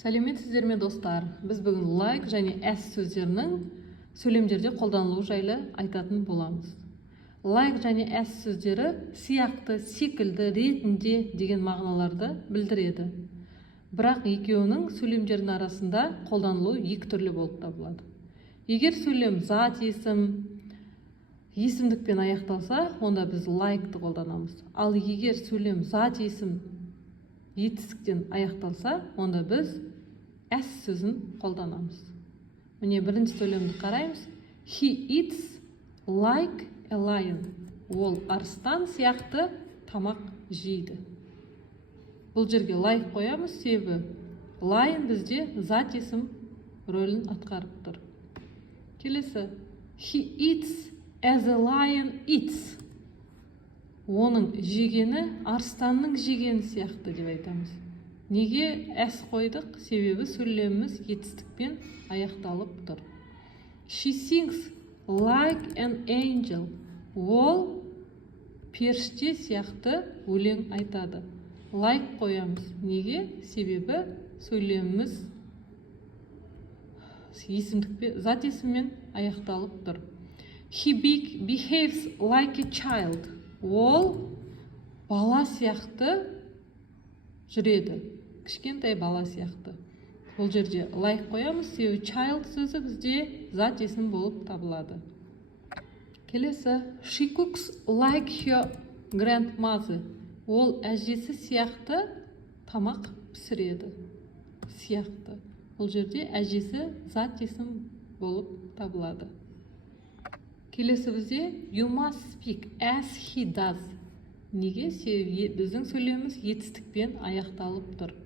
Сәлеметсіздер ме достар? Біз бүгін like және as сөздерінің сөйлемдерде қолданылуы жайлы айтатын боламыз. Like және as сөздері сияқты, секілді, ретінде деген мағыналарды білдіреді. Бірақ екеуінің сөйлемдердің арасында қолданылуы екі түрлі болып табылады. Егер сөйлем зат есім, есімдікпен аяқталса, онда біз like'ты қолданамыз. Ал егер сөйлем зат есім, етістіктен аяқталса, онда біз as сөзін қолданамыз. Міне бірінші сөйлемді қараймыз. He eats like a lion. Ол арыстан сияқты тамақ жейді. Бұл жерге like қоямыз, себебі lion бізде зат есім рөлін атқарып тұр. Келесі. He eats as a lion eats. Оның жегені арыстанның жегені сияқты деп айтамыз. Неге as қойдық? Себебі сөйлеміміз етістікпен аяқталып тұр. She sings like an angel. Ол періште сияқты өлең айтады. Like қоямыз. Неге? Себебі сөйлеміміз зат есіммен аяқталып тұр. He behaves like a child. Ол бала сияқты жүреді. Кішкентай бала сияқты. Бұл жерде like қоямыз, себебі child сөзі бізде зат есім болып табылады. Келесі. She cooks like her grandmother. Ол әжесі сияқты тамақ пісіреді. Сияқты. Бұл жерде әжесі зат есім болып табылады. Келесі бізде you must speak as he does. Неге? Себебі біздің сөйлеміміз етістікпен аяқталып тұр.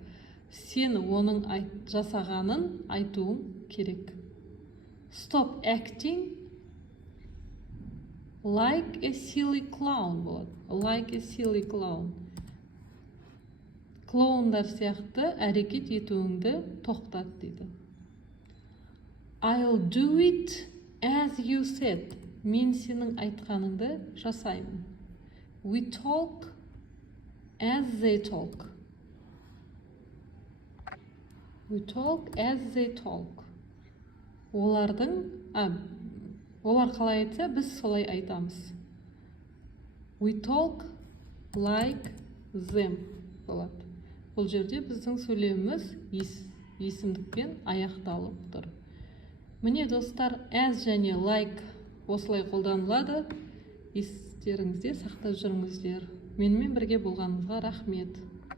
Сен оның жасағанын айтуың керек. Stop acting like a silly clown болады. Like a silly clown. Клоундар сияқты әрекет етуіңді тоқтат дейді. I'll do it as you said. Мен сенің айтқаныңды жасаймын. We talk as they talk. We talk as they talk. Олар қалай айтса, біз солай айтамыз. We talk like them болады. Бұл жерде біздің сөйлеміміз есімдікпен аяқталып тұр. Міне достар, as және like осылай қолданылады. Естеріңізде сақтап жүріңіздер. Менімен бірге болғаныңызға рахмет.